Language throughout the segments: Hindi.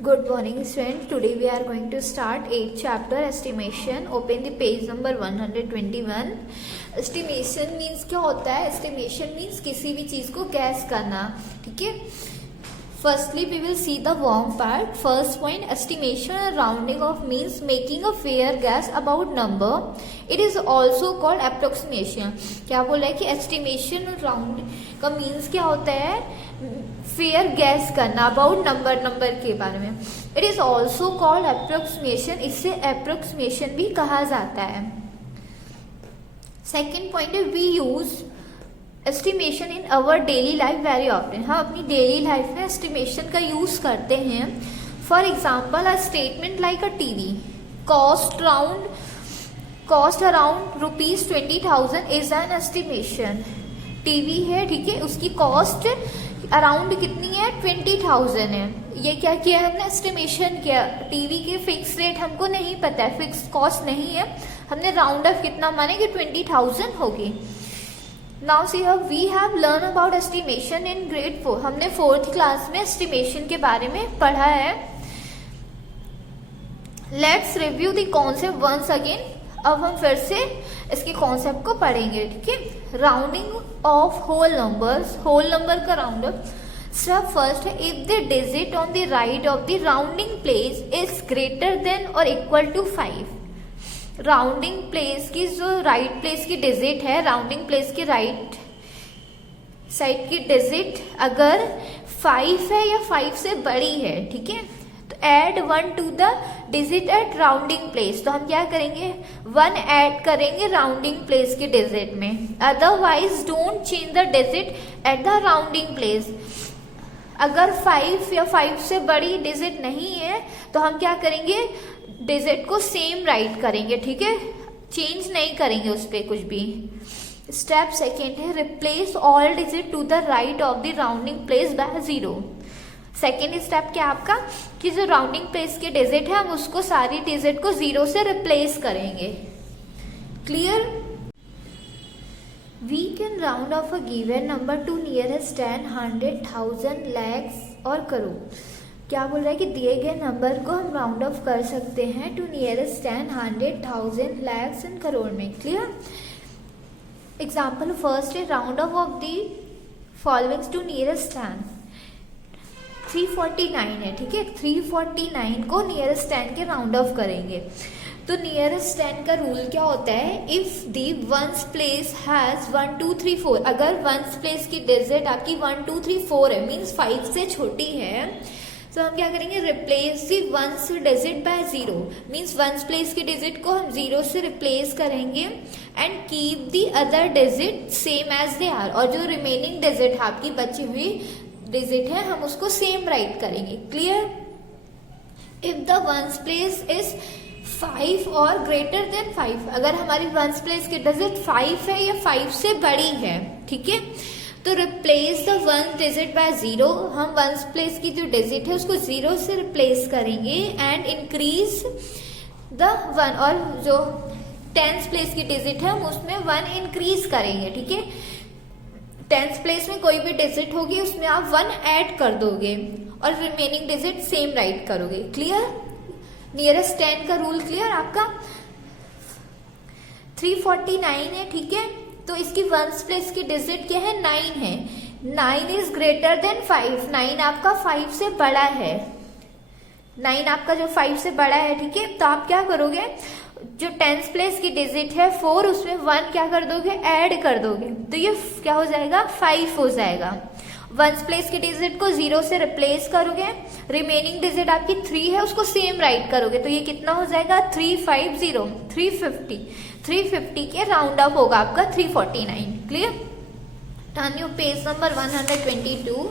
Good morning students. Today we are going to start 8th chapter estimation. Open the page number 121. Estimation means क्या होता है? Estimation means किसी भी चीज को guess करना. ठीक है. Firstly we will see the wrong part. First point, estimation or rounding off means making a fair guess about number. It is also called approximation. क्या बोल रहा है कि estimation और round का means क्या होता है? फेयर गैस करना अबाउट नंबर के बारे में. It is also called approximation. इससे अप्रोक्सीमेशन भी कहा जाता है. सेकेंड पॉइंट है we use estimation in our daily life very often. हम अपनी डेली लाइफ में एस्टिमेशन का यूज करते हैं. For example a statement like a TV cost around ₹20,000 is an estimation. TV है, ठीक है, उसकी कॉस्ट अराउंड कितनी है? 20,000 है. ये क्या किया हमने? एस्टिमेशन किया. टीवी के फिक्स रेट हमको नहीं पता है, फिक्स कॉस्ट नहीं है, हमने राउंड ऑफ कितना माने कि 20,000 होगी. Now see how we have learn about estimation in grade 4. हमने 4th क्लास में एस्टिमेशन के बारे में पढ़ा है. Let's review the concept once again. अब हम फिर से इसके कॉन्सेप्ट को पढ़ेंगे. ठीक है. Rounding off whole numbers. Whole number का राउंड अप. स्टेप फर्स्ट है if the digit on the right of the rounding place is greater than और इक्वल टू 5. राउंडिंग प्लेस की जो राइट प्लेस की डिजिट है, राउंडिंग प्लेस की राइट साइड की डिजिट अगर 5 है या 5 से बड़ी है, ठीक है, तो add 1 to the digit at rounding place. तो हम क्या करेंगे? 1 ऐड करेंगे राउंडिंग प्लेस के डिजिट में. Otherwise don't change the digit at the rounding place. अगर 5 या 5 से बड़ी डिजिट नहीं है तो हम क्या करेंगे? डिजिट को सेम राइट करेंगे. ठीक है, चेंज नहीं करेंगे उस पर कुछ भी. स्टेप सेकेंड है replace all digit to the right of the rounding place by 0. Second step क्या आपका कि जो राउंडिंग प्लेस के डिजिट है हम उसको सारी डिजिट को 0 से रिप्लेस करेंगे. Clear? We can round off a given number to nearest 10, 100, 1000, lakhs और करोड़. क्या बोल रहा है कि दिए गए नंबर को हम राउंड ऑफ कर सकते हैं to nearest 10, 100, 1000, lakhs and crore में. क्लियर? एग्जाम्पल फर्स्ट है round off the followings to nearest 10. 349 है, ठीक है. 349 को नियरेस्ट 10 के राउंड ऑफ करेंगे. तो नियरेस्ट 10 का रूल क्या होता है? If the ones place has 1 2 3 4. अगर वंस प्लेस की डिजिट आपकी 1 2 3 4 है, मीन्स 5 से छोटी है, तो हम क्या करेंगे? Replace the ones digit by 0. Means ones place की डिजिट को हम 0 से रिप्लेस करेंगे and keep the other digit same as they are. और जो रिमेनिंग डिजिट आपकी बची हुई डिजिट है हम उसको सेम राइट करेंगे. Clear? If the ones place is 5 और ग्रेटर देन 5. अगर हमारी वंस प्लेस की डिजिट 5 है या 5 से बड़ी है, ठीक है, तो replace the one digit by 0. हम वंस प्लेस की जो डिजिट है उसको 0 से रिप्लेस करेंगे एंड इंक्रीज द 1. और जो 10th प्लेस की डिजिट है हम उसमें 1 इंक्रीज करेंगे. ठीक है. 10th प्लेस में कोई भी डिजिट होगी उसमें आप 1 ऐड कर दोगे और रिमेनिंग डिजिट सेम राइट करोगे. क्लियर? नियरेस्ट 10 का रूल क्लियर आपका? 349 है, ठीक है, तो इसकी वंस प्लेस की डिजिट क्या है? 9 है. 9 इज ग्रेटर देन 5. 9 आपका 5 से बड़ा है. 9 आपका जो 5 से बड़ा है, ठीक है, तो आप क्या करोगे? जो 10th प्लेस की डिजिट है 4, उसमें 1 क्या कर दोगे? ऐड कर दोगे. तो ये क्या हो जाएगा? 5 हो जाएगा. वंस प्लेस की डिजिट को 0 से रिप्लेस करोगे, रिमेनिंग डिजिट आपकी 3 है उसको सेम राइट करोगे, तो ये कितना हो जाएगा? 350. 350 के राउंड अप होगा आपका 349. Clear? Turn your page number 122.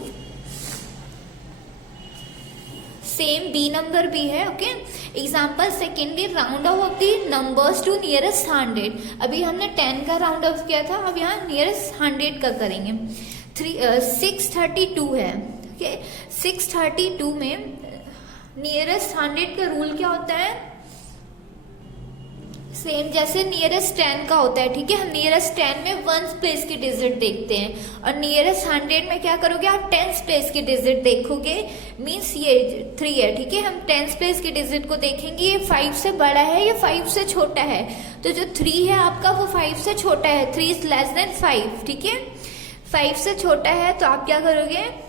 Same B number भी है. Okay. Example secondly round off the numbers to nearest 100. अभी हमने 10 का राउंड ऑफ किया था, अब यहाँ नियरेस्ट 100 का करेंगे. 632 है. ओके. 632 में नियरेस्ट 100 का रूल क्या होता है? सेम जैसे नियरेस्ट 10 का होता है, ठीक है। हम नियरेस्ट 10 में 1 प्लेस की डिजिट देखते हैं, और नियरेस्ट 100 में क्या करोगे आप 10 प्लेस की डिजिट देखोगे, मीन्स ये 3 है, ठीक है। हम 10 प्लेस की डिजिट को देखेंगे, ये 5 से बड़ा है या 5 से छोटा है, तो जो 3 है आपका वो 5 से छोटा है, 3 इज लेस देन 5, ठीक है। 5 से छोटा है तो आप क्या करोगे,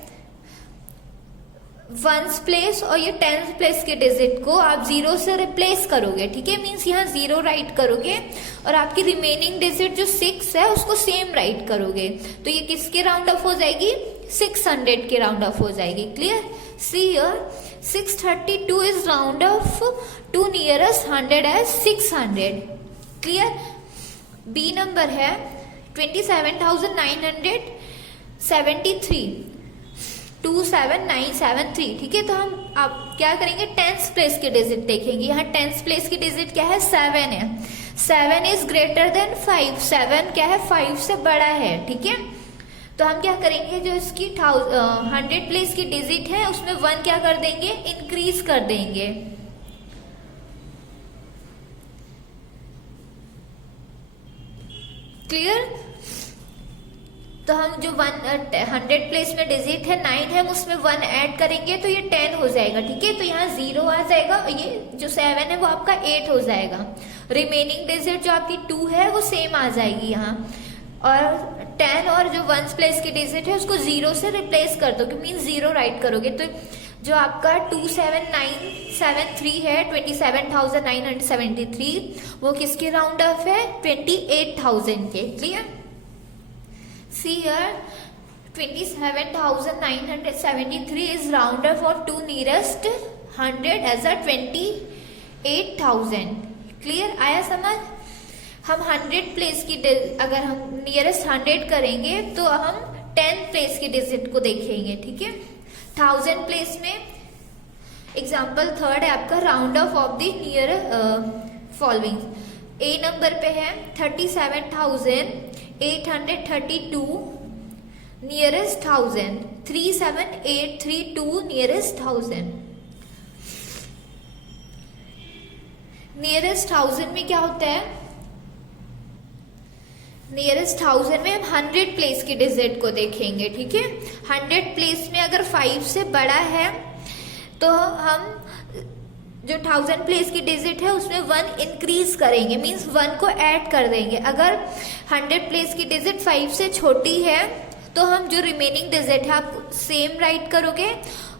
1 प्लेस और ये 10 प्लेस के डिजिट को आप 0 से रिप्लेस करोगे, ठीक है। मीन्स यहाँ 0 राइट करोगे, और आपकी रिमेनिंग डिजिट जो 6 है उसको सेम राइट करोगे, तो ये किसके राउंड ऑफ हो जाएगी, 600 के राउंड ऑफ हो जाएगी। Clear? See here 632 is round off to nearest 100 as 600। Clear? B number है 27,973, 27973, ठीक है। तो हम आप क्या करेंगे, 10th प्लेस की डिजिट देखेंगे। यहाँ 10th प्लेस की डिजिट क्या है, 7 है। 7 इज ग्रेटर देन 5, 7 क्या है, 5 से बड़ा है, ठीक है। तो हम क्या करेंगे, जो इसकी 100 प्लेस की डिजिट है उसमें 1 क्या कर देंगे, इंक्रीज कर देंगे। क्लियर? तो हम जो 100 प्लेस में डिजिट है 9 है, हम उसमें 1 ऐड करेंगे तो ये 10 हो जाएगा, ठीक है। तो यहाँ 0 आ जाएगा, और ये जो 7 है वो आपका 8 हो जाएगा। रिमेनिंग डिजिट जो आपकी 2 है वो सेम आ जाएगी यहाँ, और 10 और जो 1 प्लेस की डिजिट है उसको 0 से रिप्लेस कर दो, मीन 0 राइट करोगे, तो जो आपका 27973 है, 27,973, वो किसके राउंड ऑफ है, 28,000 के। Clear? See here 27,973 is round off for two nearest 100 as a 28,000। Clear? आया समझ? हम 100 प्लेस की अगर हम नियरेस्ट 100 करेंगे तो हम 10 प्लेस की डिजिट को देखेंगे, ठीक है। 1000 प्लेस में एग्जाम्पल 3rd है आपका, round off the near following. A number पे है 37,832 नियरेस्ट 1000, 37832 नियरेस्ट 1000। नियरेस्ट 1000 में क्या होता है, नियरेस्ट 1000 में हम 100 प्लेस की डिजिट को देखेंगे, ठीक है। 100 प्लेस में अगर 5 से बड़ा है तो हम जो 1000 प्लेस की डिजिट है उसमें 1 इंक्रीज करेंगे, मींस 1 को ऐड कर देंगे। अगर 100 प्लेस की डिजिट 5 से छोटी है तो हम जो रिमेनिंग डिजिट है आप सेम राइट करोगे,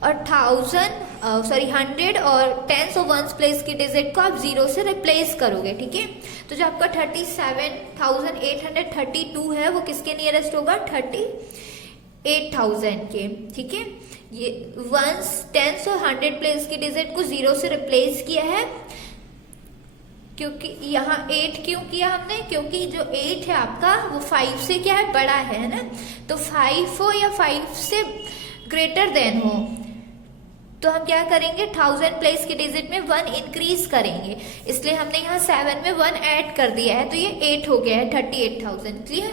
और 100 और 10 और 1 प्लेस की डिजिट को आप 0 से रिप्लेस करोगे, ठीक है। तो जो आपका 37,832 है वो किसके नियरेस्ट होगा, 38,000 के, ठीक है। ये 1, 10 और 100 प्लेस की डिजिट को 0 से रिप्लेस किया है, क्योंकि यहाँ 8 क्यों किया हमने, क्योंकि जो 8 है आपका वो 5 से क्या है, बड़ा है ना। तो 5 हो या 5 से ग्रेटर देन हो, तो हम क्या करेंगे, 1000 प्लेस की डिजिट में 1 इंक्रीज करेंगे, इसलिए हमने यहाँ 7 में 1 ऐड कर दिया है, तो ये 8 हो गया है, 38,000। क्लियर?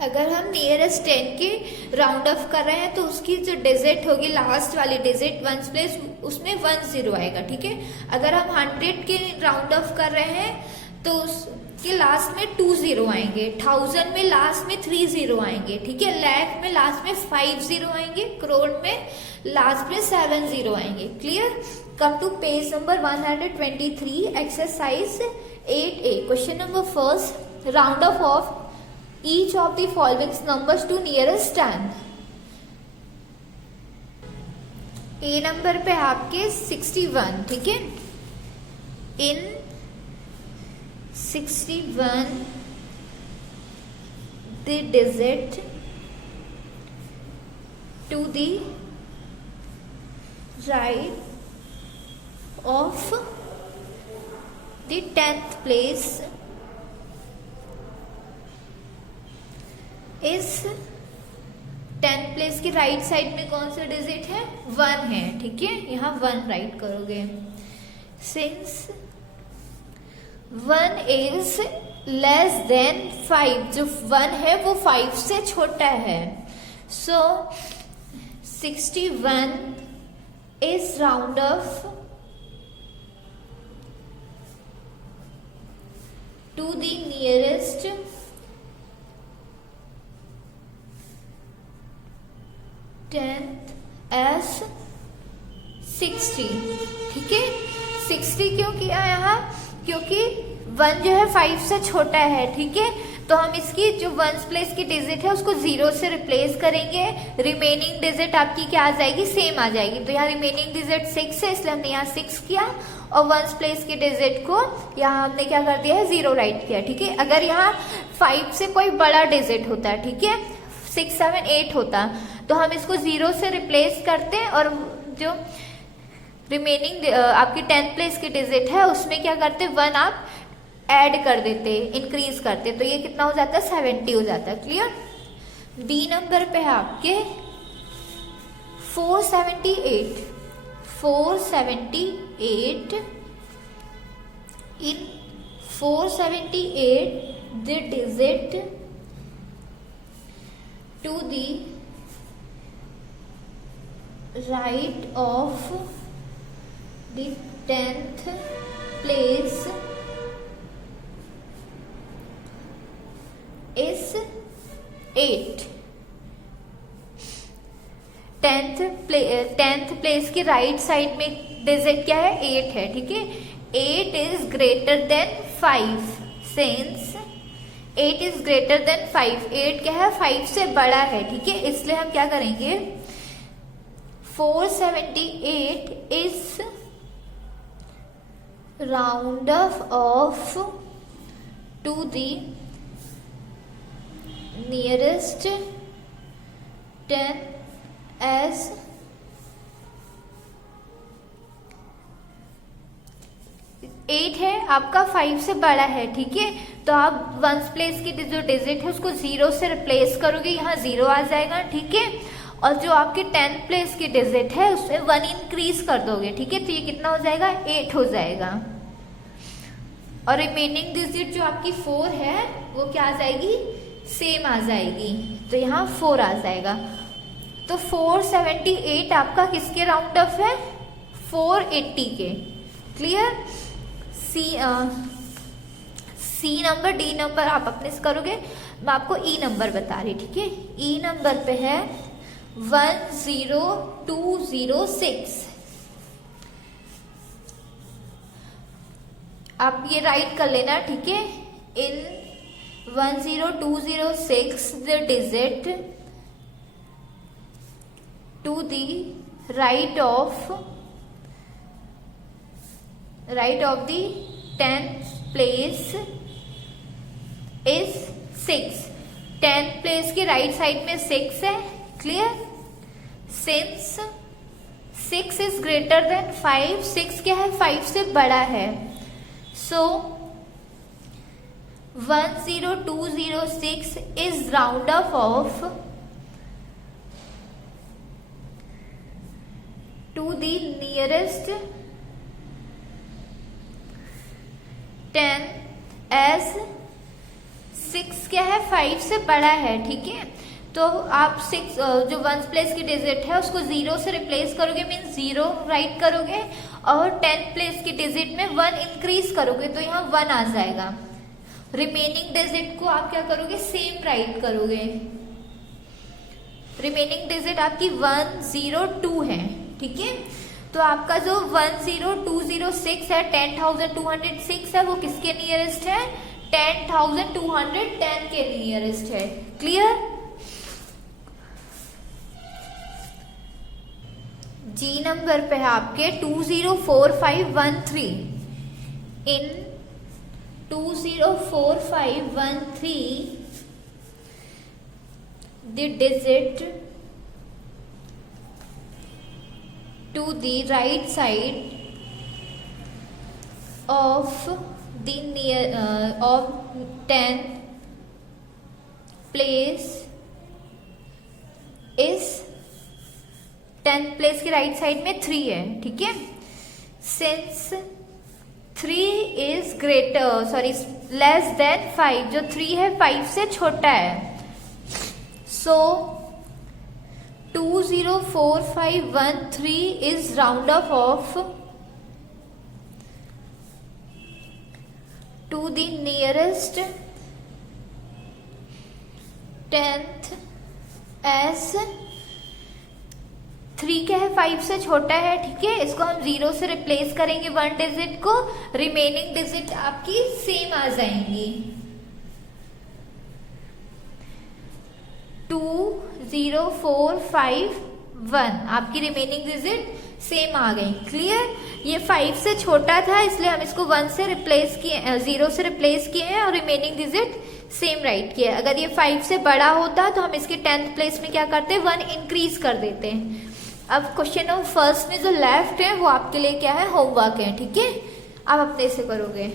अगर हम नियरेस्ट 10 के राउंड ऑफ कर रहे हैं तो उसकी जो डिजिट होगी, लास्ट वाली डिजिट 1 प्लेस, उसमें 1 0 आएगा, ठीक है। अगर हम 100 के राउंड ऑफ कर रहे हैं तो उसके लास्ट में 2 0 आएंगे, 1000 में लास्ट में 3 0 आएंगे, ठीक है। लाख में लास्ट में 5 0 आएंगे, करोड़ में लास्ट में 7 0 आएंगे। Clear? Come to page number 123, exercise 8A। Question number first, round off each of the following numbers to nearest 10। A number पे आपके 61, ठीक है। इन 61 the digit to the right of the 10th place इस 10 प्लेस की राइट साइड में कौन सा डिजिट है, 1 है, ठीक है। यहाँ 1 राइट करोगे। सिंस 1 इज लेस देन 5, जो 1 है वो 5 से छोटा है, so 61 is round off the nearest tenth as 60। ठीक है, 60 क्यों किया यहाँ, क्योंकि 1 जो है 5 से छोटा है। ठीक है, तो हम इसकी जो 1s प्लेस की डिजिट है उसको 0 से रिप्लेस करेंगे, रिमेनिंग डिजिट आपकी क्या आ जाएगी, सेम आ जाएगी। तो यहाँ रिमेनिंग डिजिट 6 है, इसलिए हमने यहाँ 6 किया, और 1s प्लेस की डिजिट को यहाँ हमने क्या कर दिया है, 0 राइट किया। ठीक है, अगर यहाँ 5 से कोई बड़ा डिजिट होता, ठीक है, 6, 7, 8 होता, तो हम इसको 0 से रिप्लेस करते, और जो रिमेनिंग आपकी 10th प्लेस की डिजिट है उसमें क्या करते, 1 आप ऐड कर देते, इंक्रीज करते, तो ये कितना हो जाता है, 70 हो जाता है। क्लियर। बी नंबर पे है आपके 478 इन 478 the digit to the right of the 10th place is 8। 10th place की राइट साइड में डिजिट क्या है, 8 है। ठीक है, 8 is greater then 5, since 8 is greater then 5, 8 क्या है, 5 से बड़ा है। ठीक है, इसलिए हम क्या करेंगे, 478 is round off to the nearest 10 as 8 है आपका, 5 से बड़ा है। ठीक है, तो आप 1s प्लेस की जो डिजिट है उसको 0 से रिप्लेस करोगे, यहाँ 0 आ जाएगा। ठीक है, और जो आपके 10th प्लेस की डिजिट है उसमें 1 इंक्रीज कर दोगे। ठीक है, तो ये कितना हो जाएगा, 8 हो जाएगा, और रिमेनिंग डिजिट जो आपकी 4 है वो क्या आ जाएगी, सेम आ जाएगी, तो यहाँ 4 आ जाएगा। तो 478 आपका किसके राउंड ऑफ है, 480 के। Clear. C number, D number आप अपने से करोगे, मैं आपको ई नंबर बता रही। ठीक है, ई नंबर पे है 10206। आप ये राइट कर लेना। ठीक है, इन 10206 the digit to the right of the 10th place is 6। 10th place की राइट साइड में 6 है। Clear. Since 6 is greater then 5, 6 क्या है, 5 से बड़ा है, सो 10206 is round off of to the nearest 10 as 6 क्या है, 5 से बड़ा है। ठीक है, तो आप 6 जो 1s प्लेस की डिजिट है उसको 0 से रिप्लेस करोगे, मीन 0 राइट करोगे, और 10th प्लेस की डिजिट में 1 इंक्रीज करोगे, तो यहाँ 1 आ जाएगा। रिमेनिंग डिजिट को आप क्या करोगे, सेम राइट करोगे। रिमेनिंग डिजिट आपकी 102 है। ठीक है, तो आपका जो 10206 है, 10,206 है, वो किसके नियरेस्ट है, 10,210 के नियरेस्ट है। क्लियर। जी नंबर पे है आपके 204513। इन 204513 the digit to the right side of the of 10th place is 10th place की राइट साइड में 3 है। ठीक है, सिंस 3 इज लेस देन 5, जो 3 है 5 से छोटा है, so 204513 is round off to the nearest 10th as 3 क्या है 5 से छोटा है, ठीक है। इसको हम 0 से रिप्लेस करेंगे 1 डिजिट को, रिमेनिंग डिजिट आपकी सेम आ जाएंगी। 2 0 4 5 1 आपकी रिमेनिंग डिजिट सेम आ गई। क्लियर। ये 5 से छोटा था इसलिए हम इसको 1 से रिप्लेस किए, 0 से रिप्लेस किए हैं और रिमेनिंग डिजिट सेम राइट किया। अगर ये 5 से बड़ा होता तो हम इसके 10th प्लेस में क्या करते, 1 इंक्रीज कर देते हैं। अब क्वेश्चन नंबर फर्स्ट में जो लेफ्ट है वो आपके लिए क्या है, होमवर्क है, ठीक है। आप अपने से करोगे।